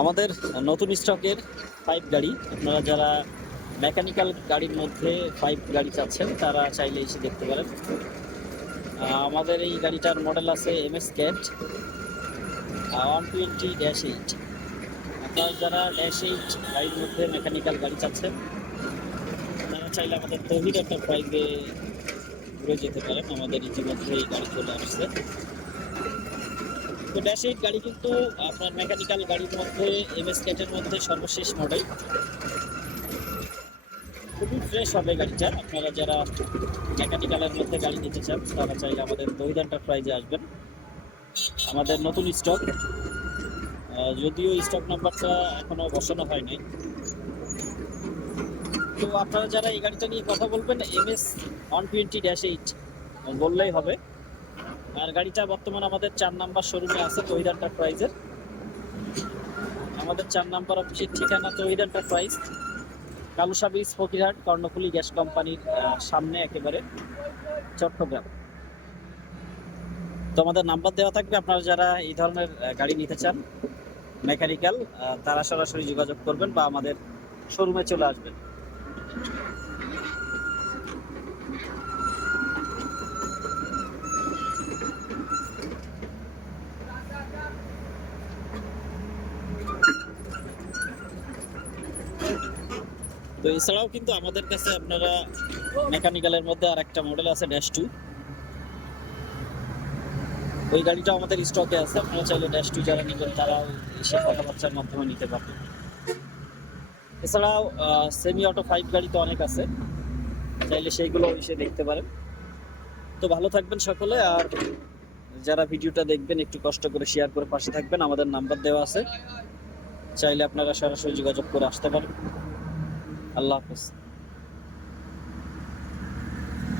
আমাদের নতুন স্টকের পাইপ গাড়ি, আপনারা যারা মেকানিক্যাল গাড়ির মধ্যে পাইপ গাড়ি চাচ্ছেন তারা চাইলে এসে দেখতে পারেন। আমাদের এই গাড়িটার মডেল আছে MS ক্যাট 120-8। আপনারা যারা -8 গাড়ির মধ্যে মেকানিক্যাল গাড়ি চাচ্ছেন তারা চাইলে আমাদের তৌহিদ এন্টারপ্রাইজে ঘুরে যেতে পারেন। আমাদের ইতিমধ্যে এই গাড়ি চলে আসছে। তো -8 গাড়ি কিন্তু আপনার মেকানিক্যাল গাড়ির মধ্যে MS ক্যাটের মধ্যে সর্বশেষ মডেল, খুবই ফ্রেশ হবে গাড়িটা। আপনারা যারা মেকানিক্যালের মধ্যে গাড়ি নিতে চান তারা চাইলে আমাদের তৌহিদ এন্টারপ্রাইজে আসবেন। আমাদের নতুন স্টক, যদিও স্টক নাম্বারটা এখনো বসানো হয়নি। তো আপনারা যারা এই গাড়িটা নিয়ে কথা বলবেন MS 120-8 বললেই হবে। আর গাড়িটা বর্তমানে আমাদের 4 নাম্বার শোরুমে আছে তৌহিদ এন্টারপ্রাইজের। আমাদের 4 নাম্বার অফিসের ঠিকানা Tawhid enterprise, Kalusa bridge, Fakirhat, Karnaphuli gas কোম্পানির সামনে একেবারে, চট্টগ্রাম। তো আমাদের নাম্বার দেওয়া থাকবে, আপনারা যারা এই ধরনের গাড়ি নিতে চান মেকানিক্যাল, তারা সরাসরি যোগাযোগ করবেন বা আমাদের শোরুমে চলে আসবেন। তো এছাড়াও কিন্তু আমাদের কাছে আপনারা মেকানিক্যালের মধ্যে আর একটা মডেল আছে -2। ওই গাড়িটা আমাদের স্টকে আছে। আপনারা চাইলে -2 যারা নেবেন তারাও এসে কথাবার্তার মাধ্যমে নিতে পারবেন। এছাড়াও সেমি অটো 5 গাড়ি তো অনেক আছে, চাইলে সেইগুলো এসে দেখতে পারেন। তো ভালো থাকবেন সকলে, আর যারা ভিডিওটা দেখবেন একটু কষ্ট করে শেয়ার করে পাশে থাকবেন। আমাদের নাম্বার দেওয়া আছে, চাইলে আপনারা সরাসরি যোগাযোগ করে আসতে পারেন। আল্লাহ হাফেজ।